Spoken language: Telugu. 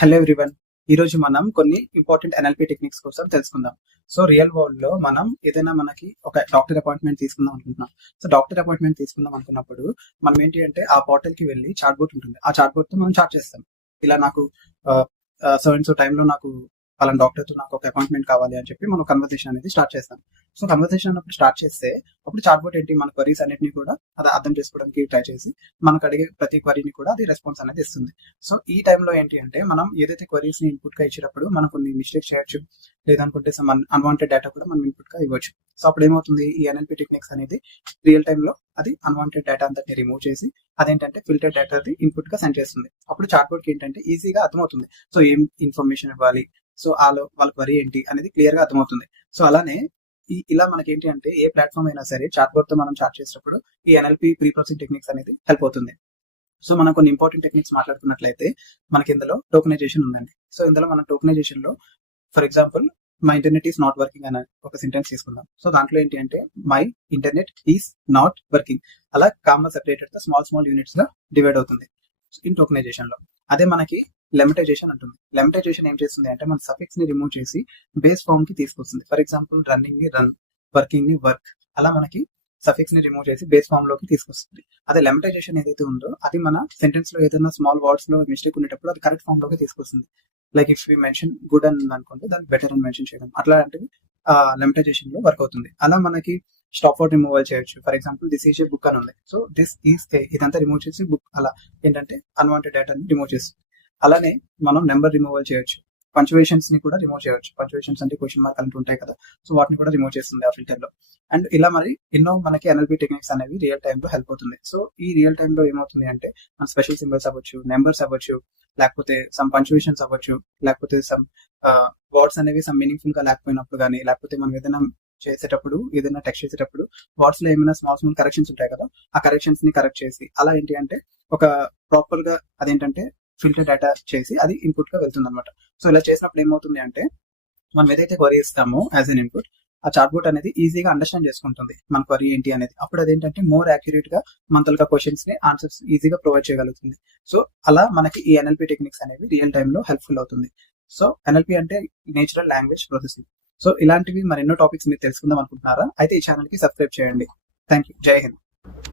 Hello everyone. ఈ రోజు మనం కొన్ని ఇంపార్టెంట్ ఎన్ఎల్పి టెక్నిక్స్ కోసం తెలుసుకుందాం. సో రియల్ వరల్డ్ లో మనం ఏదైనా మనకి ఒక డాక్టర్ అపాయింట్మెంట్ తీసుకుందాం అనుకుంటున్నాం. సో డాక్టర్ అపాయింట్మెంట్ తీసుకుందాం అనుకున్నప్పుడు మనం ఏంటి అంటే ఆ పోర్టల్ కి వెళ్ళి చాట్ బోట్ ఉంటుంది. ఆ చాట్ బోట్ తో మనం చాట్ చేస్తాం. ఇలా నాకు సో అండ్ సో టైంలో నాకు పలానా డాక్టర్ తో నాకు ఒక అపాయింట్మెంట్ కావాలి అని చెప్పి మనం కన్వర్సేషన్ అనేది స్టార్ట్ చేస్తాం. సో కన్వర్సేషన్ అన్నప్పుడు స్టార్ట్ చేస్తే అప్పుడు చాట్ బోట్ ఏంటి మన క్వరీస్ అన్నిటిని కూడా అది అర్థం చేసుకోవడానికి ట్రై చేసి మనకు అడిగే ప్రతి క్వరీని కూడా అది రెస్పాన్స్ అనేది ఇస్తుంది. సో ఈ టైంలో ఏంటి అంటే మనం ఏదైతే క్వరీస్ ని ఇన్పుట్ గా ఇచ్చేటప్పుడు మనం కొన్ని మిస్టేక్స్ చేయొచ్చు, లేదనుకుంటే సమ్ అన్వాంటెడ్ డేటా కూడా మనం ఇన్పుట్ గా ఇవ్వచ్చు. సో అప్పుడు ఏమవుతుంది, ఈ ఎన్ఎల్పి టెక్నిక్స్ అనేది రియల్ టైమ్ లో అది అన్వాంటెడ్ డేటా అంతటిని రిమూవ్ చేసి అదేంటంటే ఫిల్టర్ డేటా ఇన్పుట్ గా సెండ్ చేస్తుంది. అప్పుడు చాట్ బోట్ కి ఏంటంటే ఈజీగా అర్థమవుతుంది సో ఏం ఇన్ఫర్మేషన్ ఇవ్వాలి, సో వాళ్ళ క్వరీ ఏంటి అనేది క్లియర్ గా అర్థమవుతుంది. సో అలానే ఇలా మనకి ఏంటి అంటే ఏ ప్లాట్ఫామ్ అయినా సరే చాట్ బోట్ తో మనం చాట్ చేసేటప్పుడు ఈ ఎన్ఎల్పి ప్రీ ప్రాసెసింగ్ టెక్నిక్స్ అనేది హెల్ప్ అవుతుంది. సో మనం కొన్ని ఇంపార్టెంట్ టెక్నిక్స్ మాట్లాడుకున్నట్లయితే మనకి ఇందులో టోకనైజేషన్ ఉందండి. సో ఇందులో మనం టోకనైజేషన్ లో for example my internet is not working అనే ఒక సెంటెన్స్ తీసుకుందాం. సో దాంట్లో ఏంటి అంటే my internet is not working అలా కామా సెపరేటెడ్ తో స్మాల్ యూనిట్స్ గా డివైడ్ అవుతుంది ఇన్ టోకనైజేషన్ లో. అదే మనకి లెమిటైజేషన్ ఉంటుంది. లెమిటైజేషన్ ఏం చేస్తుంది అంటే మన సఫిక్స్ ని రిమూవ్ చేసి బేస్ ఫామ్ కి తీసుకొస్తుంది. ఫర్ ఎగ్జాంపుల్ రన్నింగ్ ని రన్, వర్కింగ్ ని వర్క్, అలా మనకి సఫిక్స్ ని రిమూవ్ చేసి బేస్ ఫామ్ లోకి తీసుకొస్తుంది. అదే లెమిటైజేషన్ ఏదైతే ఉందో అది మన సెంటెన్స్ లో ఏదైనా స్మాల్ వర్డ్స్ లో మిస్టేక్ ఉండేటప్పుడు అది కరెక్ట్ ఫామ్ లోకి తీసుకొస్తుంది. Like if we mention good అని అనుకుంటే దానికి బెటర్ అని మెన్షన్ చేయడం, అట్లాంటివి లెమిటైజేషన్ లో వర్క్ అవుతుంది. అలా మనకి స్టాప్ వర్డ్ రిమూవల్ చేయొచ్చు. For example this is a book అని ఉంది. సో దిస్ ఈజ్ ఇదంతా రిమూవ్ చేసి బుక్, అలా ఏంటంటే అన్వాంటెడ్ డేటాని రిమూవ్ చేస్తుంది. అలానే మనం నెంబర్ రిమూవల్ చేయొచ్చు. పంచువేషన్స్ ని కూడా రిమూవ్ చేయొచ్చు. పంచువేషన్స్ అంటే క్వశ్చన్ మార్క్ అలాంటి ఉంటాయి కదా, సో వాటిని కూడా రిమూవ్ చేస్తుంది ఆ ఫిల్టర్ లో. అండ్ ఇలా మరి ఎన్నో మనకి ఎన్ఎల్పి టెక్నిక్స్ అనేవి రియల్ టైమ్ లో హెల్ప్ అవుతుంది. సో ఈ రియల్ టైమ్ లో ఏమవుతుంది అంటే మన స్పెషల్ సింబల్స్ అవ్వచ్చు, నెంబర్స్ అవ్వచ్చు, లేకపోతే సమ్ పంచువేషన్స్ అవ్వచ్చు, లేకపోతే సమ్ వర్డ్స్ అనేవి సమ్ మీనింగ్ఫుల్ గా లేకపోయినప్పుడు కానీ, లేకపోతే మనం ఏదైనా చేసేటప్పుడు ఏదైనా టెక్స్ట్ చేసేటప్పుడు వర్డ్స్ లో ఏమైనా స్మాల్ కరెక్షన్స్ ఉంటాయి కదా, ఆ కరెక్షన్స్ ని కరెక్ట్ చేసి అలా ఏంటి అంటే ఒక ప్రాపర్ గా అదేంటంటే ఫిల్టర్ డేటా చేసి అది ఇన్పుట్ గా వెళ్తుంది అనమాట. సో ఇలా చేసినప్పుడు ఏమవుతుంది అంటే మనం ఏదైతే క్వరీ ఇస్తామో యాజ్ అన్ ఇన్పుట్, ఆ చాట్ బోట్ అనేది ఈజీగా అండర్స్టాండ్ చేసుకుంటుంది మన క్వరీ ఏంటి అనేది. అప్పుడు అదేంటంటే మోర్ యాక్యురేట్ గా మన తాలూకా క్వశ్చన్స్ ని ఆన్సర్స్ ఈజీగా ప్రొవైడ్ చేయగలుగుతుంది. సో అలా మనకి ఈ ఎన్ఎల్పి టెక్నిక్స్ అనేవి రియల్ టైమ్ లో హెల్ప్ఫుల్ అవుతుంది. సో ఎన్ఎల్పి అంటే నేచురల్ లాంగ్వేజ్ ప్రాసెసింగ్. సో ఇలాంటివి మరెన్నో టాపిక్స్ మీరు తెలుసుకుందాం అనుకుంటున్నారా? అయితే ఈ ఛానల్ కి సబ్స్క్రైబ్ చేయండి. Thank you. జై హింద్.